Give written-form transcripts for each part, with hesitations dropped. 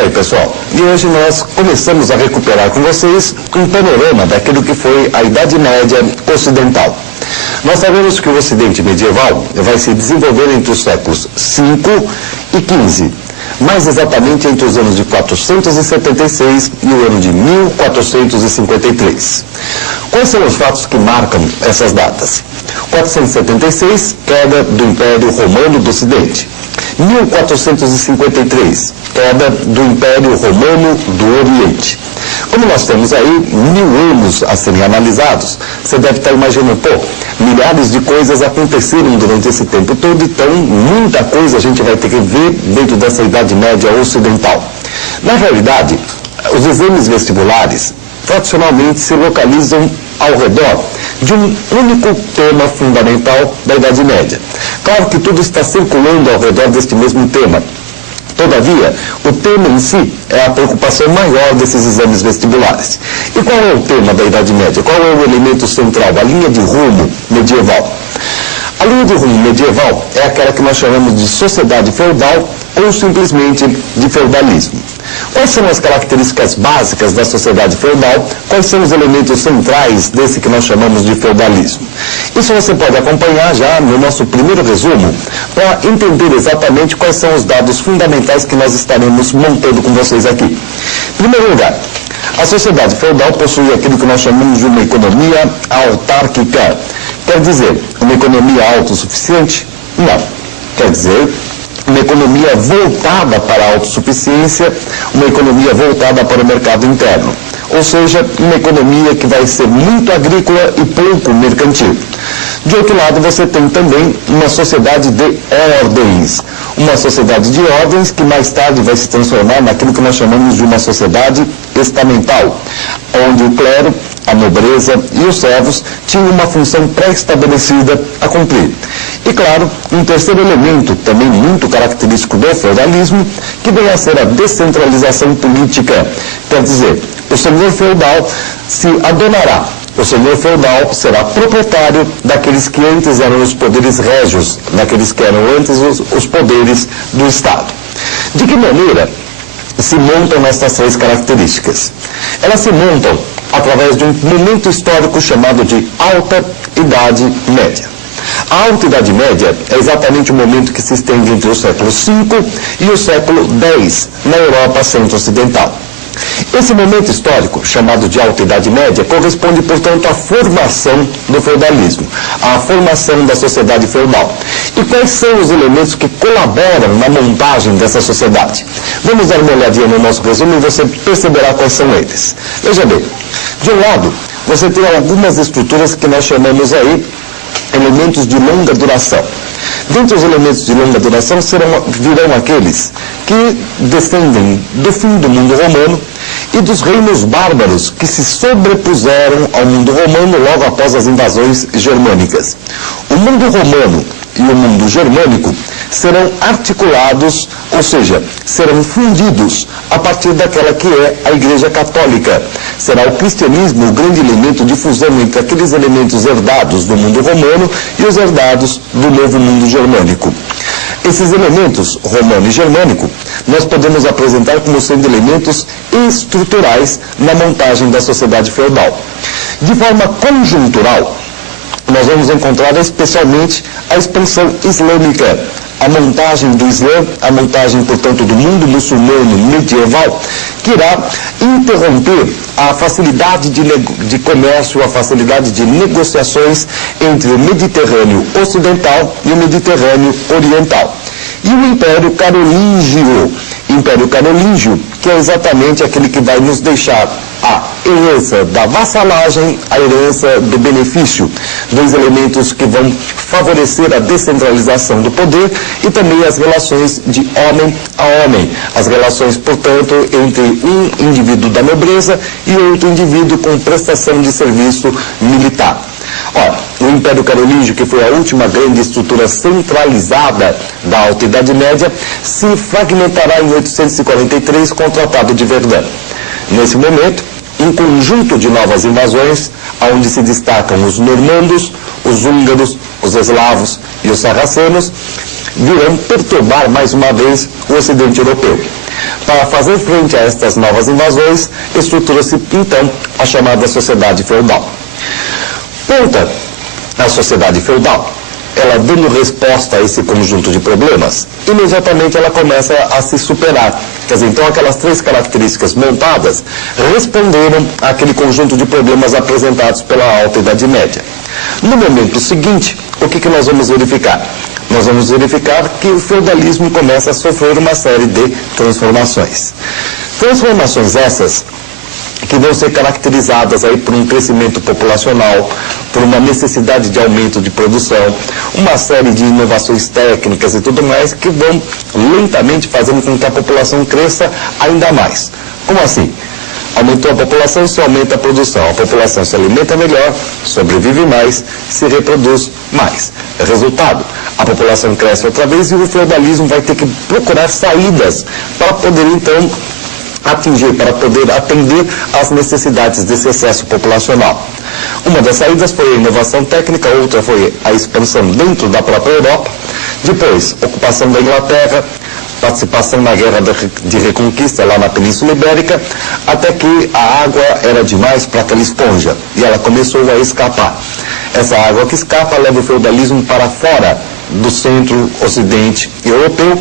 aí, pessoal, e hoje nós começamos a recuperar com vocês um panorama daquilo que foi a Idade Média Ocidental. Nós sabemos que o Ocidente medieval vai se desenvolver entre os séculos V e XV, mais exatamente entre os anos de 476 e o ano de 1453. Quais são os fatos que marcam essas datas? 476, queda do Império Romano do Ocidente. 1453, queda do Império Romano do Oriente. Como nós temos aí 1000 anos a serem analisados, você deve estar imaginando, milhares de coisas aconteceram durante esse tempo todo, então muita coisa a gente vai ter que ver dentro dessa Idade Média Ocidental. Na realidade, os exames vestibulares tradicionalmente se localizam ao redor de um único tema fundamental da Idade Média. Claro que tudo está circulando ao redor deste mesmo tema. Todavia, o tema em si é a preocupação maior desses exames vestibulares. E qual é o tema da Idade Média? Qual é o elemento central, a linha de rumo medieval? A linha de rumo medieval é aquela que nós chamamos de sociedade feudal ou simplesmente de feudalismo. Quais são as características básicas da sociedade feudal? Quais são os elementos centrais desse que nós chamamos de feudalismo? Isso você pode acompanhar já no nosso primeiro resumo para entender exatamente quais são os dados fundamentais que nós estaremos montando com vocês aqui. Em primeiro lugar, a sociedade feudal possui aquilo que nós chamamos de uma economia autárquica. Quer dizer, uma economia autossuficiente? Não. Quer dizer, uma economia voltada para a autossuficiência, uma economia voltada para o mercado interno. Ou seja, uma economia que vai ser muito agrícola e pouco mercantil. De outro lado, você tem também uma sociedade de ordens. Uma sociedade de ordens que mais tarde vai se transformar naquilo que nós chamamos de uma sociedade estamental, onde o clero, a nobreza e os servos tinham uma função pré-estabelecida a cumprir. E claro, um terceiro elemento, também muito característico do feudalismo, que vem a ser a descentralização política. Quer dizer, o senhor feudal se adonará. O senhor feudal será proprietário daqueles que antes eram os poderes régios, daqueles que eram antes os poderes do Estado. De que maneira se montam estas três características? Elas se montam através de um momento histórico chamado de Alta Idade Média. A Alta Idade Média é exatamente o momento que se estende entre o século V e o século X na Europa centro-ocidental. Esse momento histórico, chamado de Alta Idade Média, corresponde, portanto, à formação do feudalismo, à formação da sociedade feudal. E quais são os elementos que colaboram na montagem dessa sociedade? Vamos dar uma olhadinha no nosso resumo e você perceberá quais são eles. Veja bem, de um lado, você tem algumas estruturas que nós chamamos aí elementos de longa duração. Dentre os elementos de longa duração virão aqueles que descendem do fim do mundo romano e dos reinos bárbaros que se sobrepuseram ao mundo romano logo após as invasões germânicas. O mundo romano e o mundo germânico serão articulados, ou seja, serão fundidos a partir daquela que é a Igreja Católica. Será o cristianismo o grande elemento de fusão entre aqueles elementos herdados do mundo romano e os herdados do novo mundo germânico. Esses elementos, romano e germânico, nós podemos apresentar como sendo elementos estruturais na montagem da sociedade feudal. De forma conjuntural, nós vamos encontrar especialmente a expansão islâmica, a montagem do Islã, a montagem, portanto, do mundo muçulmano medieval, que irá interromper a facilidade de comércio, a facilidade de negociações entre o Mediterrâneo Ocidental e o Mediterrâneo Oriental. E o Império Carolíngio, que é exatamente aquele que vai nos deixar a herança da vassalagem, a herança do benefício, dois elementos que vão favorecer a descentralização do poder e também as relações de homem a homem, as relações, portanto, entre um indivíduo da nobreza e outro indivíduo com prestação de serviço militar. Ora, o Império Carolíngio, que foi a última grande estrutura centralizada da Alta Idade Média, se fragmentará em 843 com o Tratado de Verdun. Nesse momento, um conjunto de novas invasões, onde se destacam os normandos, os húngaros, os eslavos e os sarracenos, virão perturbar mais uma vez o Ocidente Europeu. Para fazer frente a estas novas invasões, estrutura-se então a chamada sociedade feudal. Pronta a sociedade feudal, ela dando resposta a esse conjunto de problemas, imediatamente ela começa a se superar. Quer dizer, então aquelas três características montadas responderam àquele conjunto de problemas apresentados pela Alta Idade Média. No momento seguinte, o que nós vamos verificar? Nós vamos verificar que o feudalismo começa a sofrer uma série de transformações. Transformações essas que vão ser caracterizadas aí por um crescimento populacional, por uma necessidade de aumento de produção, uma série de inovações técnicas e tudo mais que vão lentamente fazendo com que a população cresça ainda mais. Como assim? Aumentou a população, se aumenta a produção. A população se alimenta melhor, sobrevive mais, se reproduz mais. Resultado, a população cresce outra vez e o feudalismo vai ter que procurar saídas para poder então para poder atender às necessidades desse excesso populacional. Uma das saídas foi a inovação técnica, outra foi a expansão dentro da própria Europa, depois ocupação da Inglaterra, participação na guerra de reconquista lá na Península Ibérica, até que a água era demais para aquela esponja e ela começou a escapar. Essa água que escapa leva o feudalismo para fora do centro-ocidente europeu,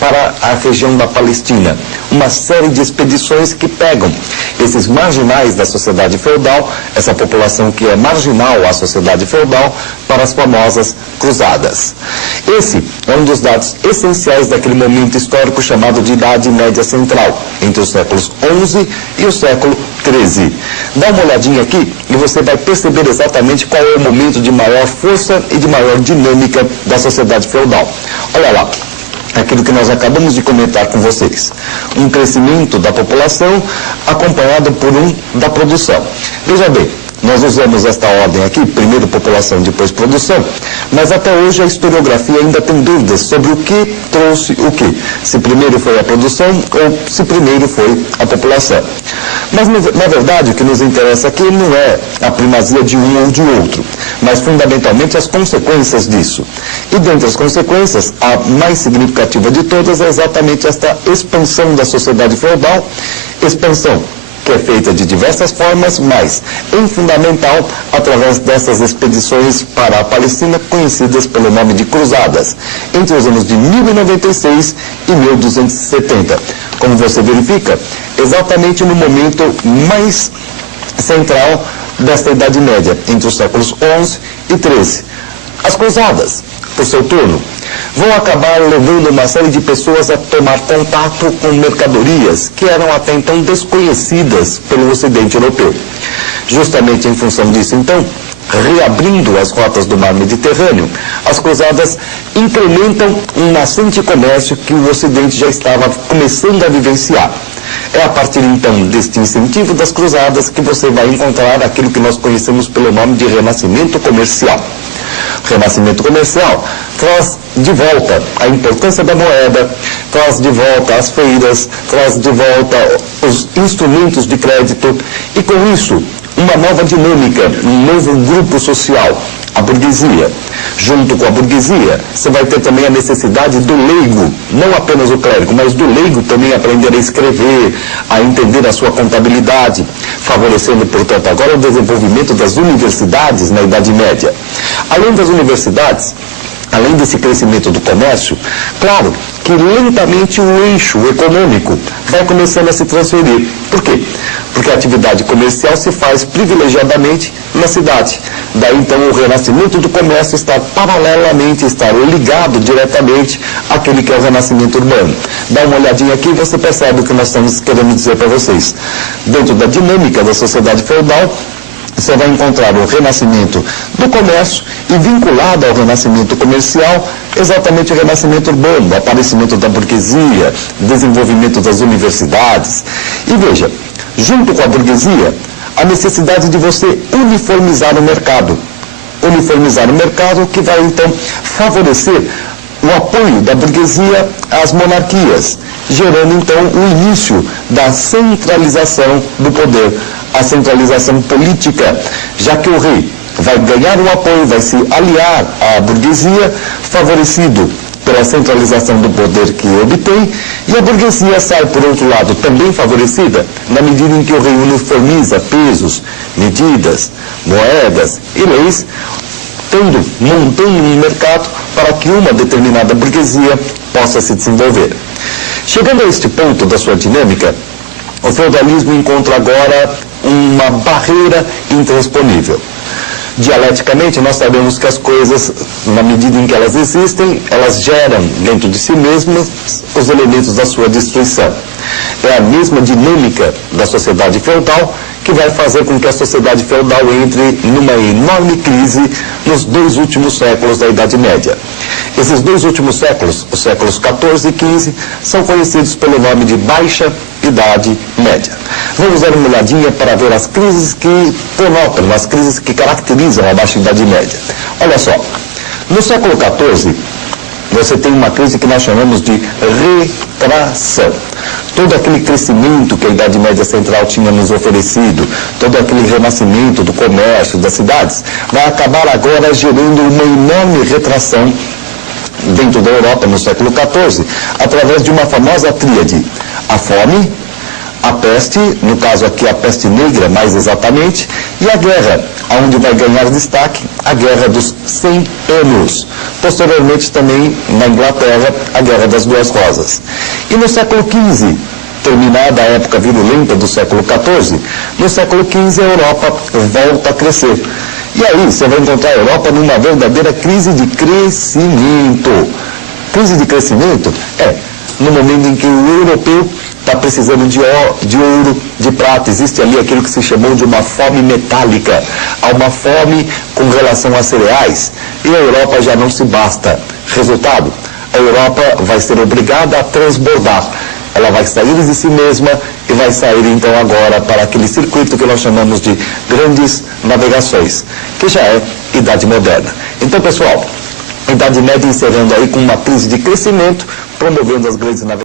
para a região da Palestina. Uma série de expedições que pegam esses marginais da sociedade feudal, essa população que é marginal à sociedade feudal, para as famosas cruzadas. Esse é um dos dados essenciais daquele momento histórico chamado de Idade Média Central, entre os séculos XI e o século XIII. Dá uma olhadinha aqui e você vai perceber exatamente qual é o momento de maior força e de maior dinâmica da sociedade feudal. Olha lá. Aquilo que nós acabamos de comentar com vocês. Um crescimento da população acompanhado por da produção. Veja bem, nós usamos esta ordem aqui, primeiro população, depois produção, mas até hoje a historiografia ainda tem dúvidas sobre o que trouxe o que. Se primeiro foi a produção ou se primeiro foi a população. Mas, na verdade, o que nos interessa aqui não é a primazia de um ou de outro, mas fundamentalmente as consequências disso. E dentre as consequências, a mais significativa de todas é exatamente esta expansão da sociedade feudal, expansão que é feita de diversas formas, mas, em fundamental, através dessas expedições para a Palestina, conhecidas pelo nome de cruzadas, entre os anos de 1096 e 1270. Como você verifica, exatamente no momento mais central desta Idade Média, entre os séculos XI e XIII. As cruzadas, por seu turno, vão acabar levando uma série de pessoas a tomar contato com mercadorias que eram até então desconhecidas pelo Ocidente Europeu. Justamente em função disso, então, reabrindo as rotas do mar Mediterrâneo, as cruzadas incrementam um nascente comércio que o Ocidente já estava começando a vivenciar. É a partir, então, deste incentivo das cruzadas que você vai encontrar aquilo que nós conhecemos pelo nome de renascimento comercial. Renascimento comercial traz de volta a importância da moeda, traz de volta as feiras, traz de volta os instrumentos de crédito e, com isso, uma nova dinâmica, um novo grupo social, a burguesia. Junto com a burguesia, você vai ter também a necessidade do leigo, não apenas o clérigo, mas do leigo também aprender a escrever, a entender a sua contabilidade, favorecendo, portanto, agora o desenvolvimento das universidades na Idade Média. Além das universidades, além desse crescimento do comércio, claro que lentamente o eixo econômico vai começando a se transferir. Por quê? Porque a atividade comercial se faz privilegiadamente na cidade. Daí, então, o renascimento do comércio está paralelamente, está ligado diretamente àquele que é o renascimento urbano. Dá uma olhadinha aqui e você percebe o que nós estamos querendo dizer para vocês. Dentro da dinâmica da sociedade feudal, você vai encontrar o renascimento do comércio e vinculado ao renascimento comercial, exatamente o renascimento urbano, o aparecimento da burguesia, desenvolvimento das universidades. E veja, junto com a burguesia, a necessidade de você uniformizar o mercado. Uniformizar o mercado que vai, então, favorecer o apoio da burguesia às monarquias, gerando, então, o início da centralização do poder, a centralização política, já que o rei vai ganhar o apoio, vai se aliar à burguesia, favorecido pela centralização do poder que obtém, e a burguesia sai, por outro lado, também favorecida, na medida em que o rei uniformiza pesos, medidas, moedas e leis, montando um mercado para que uma determinada burguesia possa se desenvolver. Chegando a este ponto da sua dinâmica, o feudalismo encontra agora uma barreira intransponível. Dialeticamente, nós sabemos que as coisas, na medida em que elas existem, elas geram dentro de si mesmas os elementos da sua destruição. É a mesma dinâmica da sociedade feudal que vai fazer com que a sociedade feudal entre numa enorme crise nos 2 últimos séculos da Idade Média. Esses 2 últimos séculos, os séculos XIV e XV, são conhecidos pelo nome de Baixa Idade Média. Vamos dar uma olhadinha para ver as crises que denotam, as crises que caracterizam a Baixa Idade Média. Olha só, no século XIV, você tem uma crise que nós chamamos de retração. Todo aquele crescimento que a Idade Média Central tinha nos oferecido, todo aquele renascimento do comércio, das cidades, vai acabar agora gerando uma enorme retração dentro da Europa no século XIV, através de uma famosa tríade: a fome, a peste, no caso aqui a peste negra mais exatamente, e a guerra, onde vai ganhar destaque a Guerra dos 100 Anos. Posteriormente também na Inglaterra, a Guerra das Duas Rosas. E no século XV, terminada a época virulenta do século XIV, no século XV a Europa volta a crescer. E aí você vai encontrar a Europa numa verdadeira crise de crescimento. Crise de crescimento é no momento em que o europeu está precisando de ouro, de prata. Existe ali aquilo que se chamou de uma fome metálica. Há uma fome com relação a cereais. E a Europa já não se basta. Resultado, a Europa vai ser obrigada a transbordar. Ela vai sair de si mesma e vai sair então agora para aquele circuito que nós chamamos de grandes navegações, que já é Idade Moderna. Então, pessoal, Idade Média encerrando aí com uma crise de crescimento, promovendo as grandes navegações.